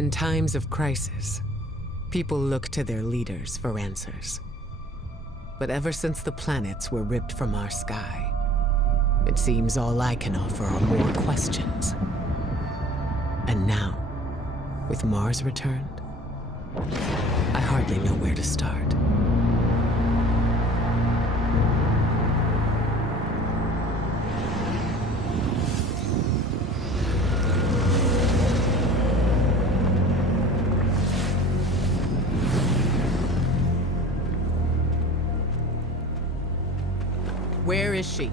In times of crisis, people look to their leaders for answers. But ever since the planets were ripped from our sky, it seems all I can offer are more questions. And now, with Mars returned, I hardly know where to start. Where is she?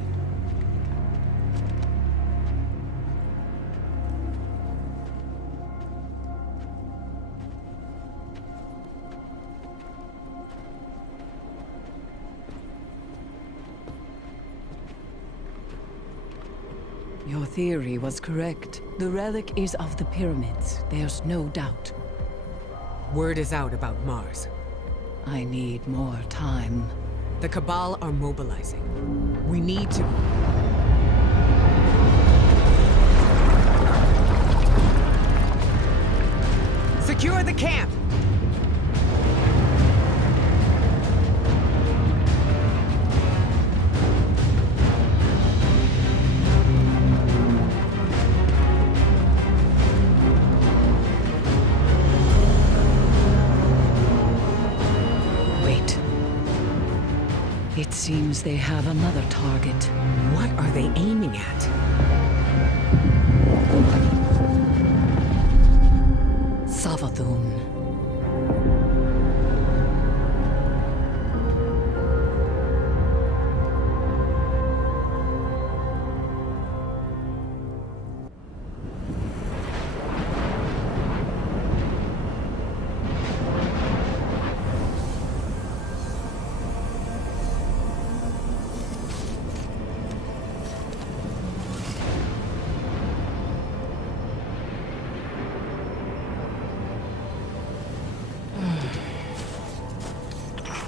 Your theory was correct. The relic is of the pyramids. There's no doubt. Word is out about Mars. I need more time. The Cabal are mobilizing. We need to... Secure the camp! It seems they have another target. What are they aiming at? Savathun.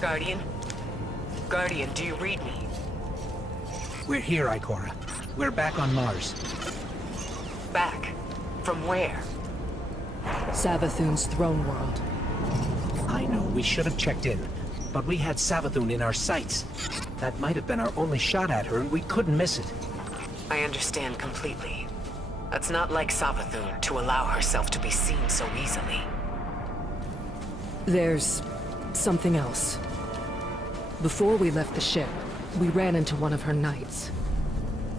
Guardian? Guardian, do you read me? We're here, Ikora. We're back on Mars. Back? From where? Savathun's throne world. I know we should have checked in, but we had Savathun in our sights. That might have been our only shot at her, and we couldn't miss it. I understand completely. It's not like Savathun to allow herself to be seen so easily. There's something else. Before we left the ship, we ran into one of her knights.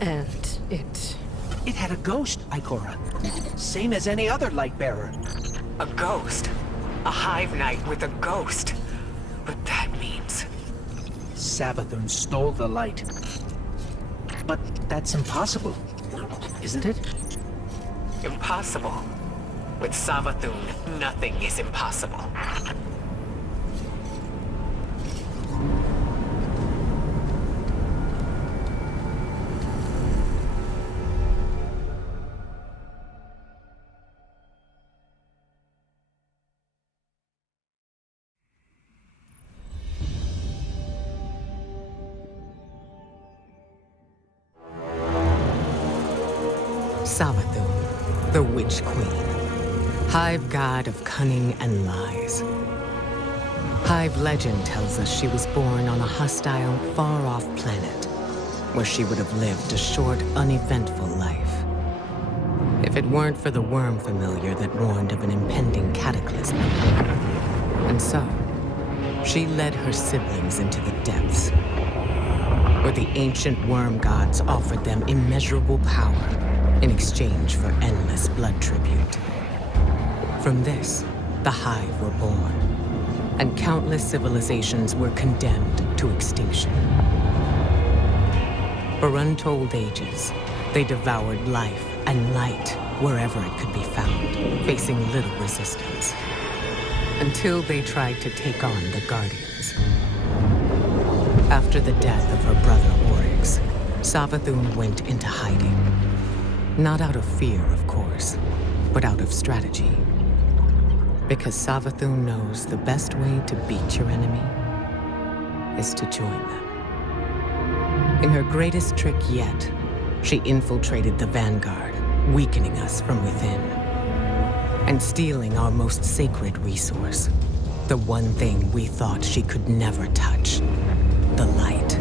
And it... It had a ghost, Ikora. Same as any other light bearer. A ghost? A hive knight with a ghost? But that means... Savathun stole the light. But that's impossible, isn't it? Impossible? With Savathun, nothing is impossible. Savathun, the Witch Queen. Hive god of cunning and lies. Hive legend tells us she was born on a hostile, far-off planet, where she would have lived a short, uneventful life. If it weren't for the worm familiar that warned of an impending cataclysm. And so, she led her siblings into the depths, where the ancient worm gods offered them immeasurable power in exchange for endless blood tribute. From this, the Hive were born, and countless civilizations were condemned to extinction. For untold ages, they devoured life and light wherever it could be found, facing little resistance. Until they tried to take on the Guardians. After the death of her brother Oryx, Savathun went into hiding. Not out of fear, of course, but out of strategy. Because Savathun knows the best way to beat your enemy is to join them. In her greatest trick yet, she infiltrated the Vanguard, weakening us from within. and stealing our most sacred resource. The one thing we thought she could never touch. The light.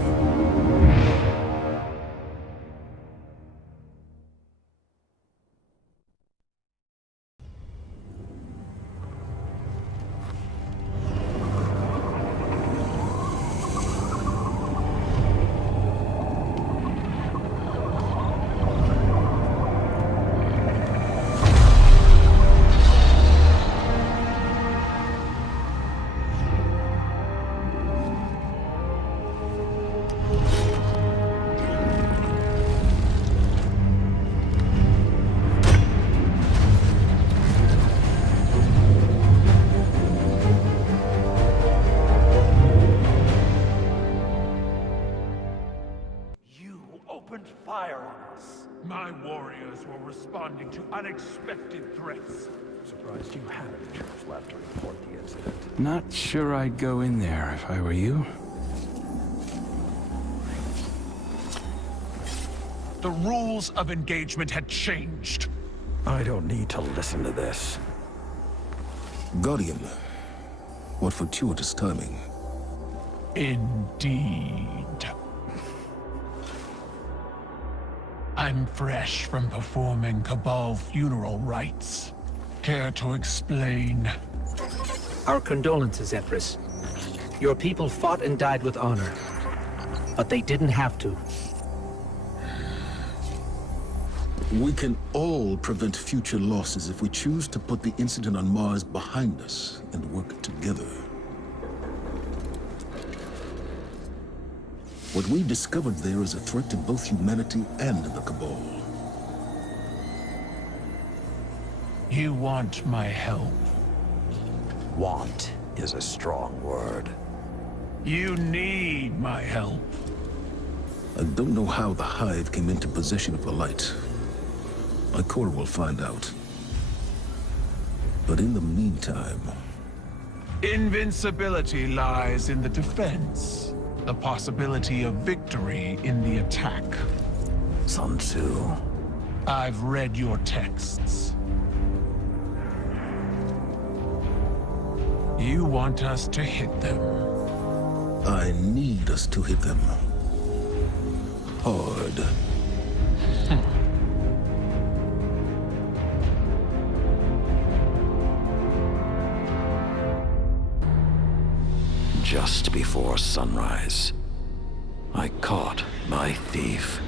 Fire on us. My warriors were responding to unexpected threats. Surprised you had any troops left to report the incident. Not sure I'd go in there if I were you. The rules of engagement had changed. I don't need to listen to this. Guardian, what fortuitous timing. Indeed. I'm fresh from performing Cabal funeral rites. Care to explain? Our condolences, Elbrus. Your people fought and died with honor. But they didn't have to. We can all prevent future losses if we choose to put the incident on Mars behind us and work together. What we discovered there is a threat to both humanity and the Cabal. You want my help? Want is a strong word. You need my help. I don't know how the Hive came into possession of the light. My core will find out. But in the meantime... Invincibility lies in the defense. The possibility of victory in the attack. Sun Tzu. I've read your texts. You want us to hit them. I need us to hit them. Hard. Just before sunrise, I caught my thief.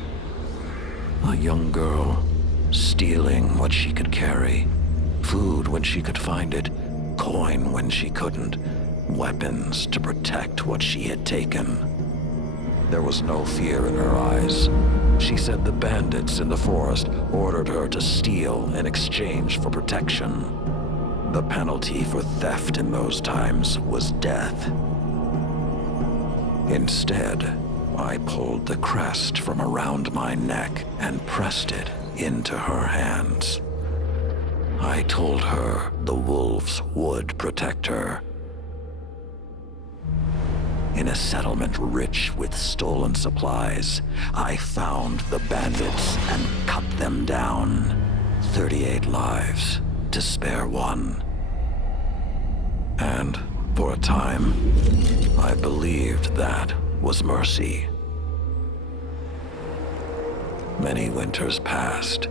A young girl, stealing what she could carry. Food when she could find it, coin when she couldn't, weapons to protect what she had taken. There was no fear in her eyes. She said the bandits in the forest ordered her to steal in exchange for protection. The penalty for theft in those times was death. Instead, I pulled the crest from around my neck and pressed it into her hands. I told her the wolves would protect her. In a settlement rich with stolen supplies, I found the bandits and cut them down. 38 lives to spare one. And for a time, I believed that was mercy. Many winters passed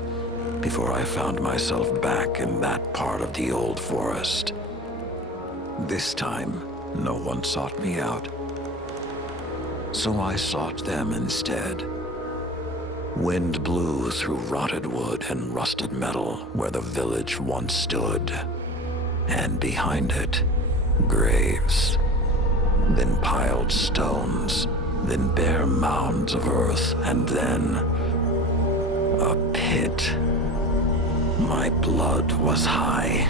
before I found myself back in that part of the old forest. This time, no one sought me out. So I sought them instead. Wind blew through rotted wood and rusted metal where the village once stood. And behind it, graves. Then piled stones, then bare mounds of earth, and then a pit. My blood was high.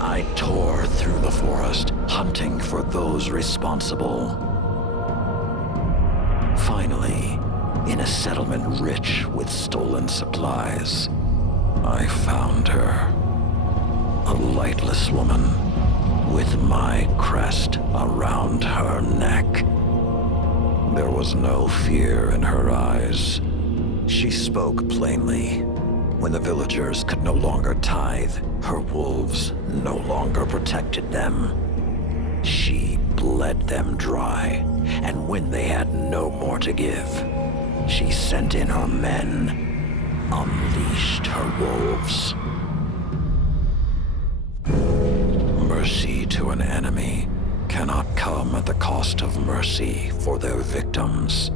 I tore through the forest, hunting for those responsible. Finally, in a settlement rich with stolen supplies, I found her. A lightless woman with my crest around her neck. There was no fear in her eyes. She spoke plainly. When the villagers could no longer tithe, her wolves no longer protected them. She bled them dry, and when they had no more to give, she sent in her men, unleashed her wolves. Mercy to an enemy cannot come at the cost of mercy for their victims.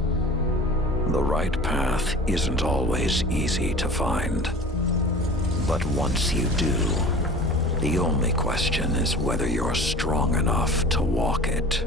The right path isn't always easy to find. But once you do, the only question is whether you're strong enough to walk it.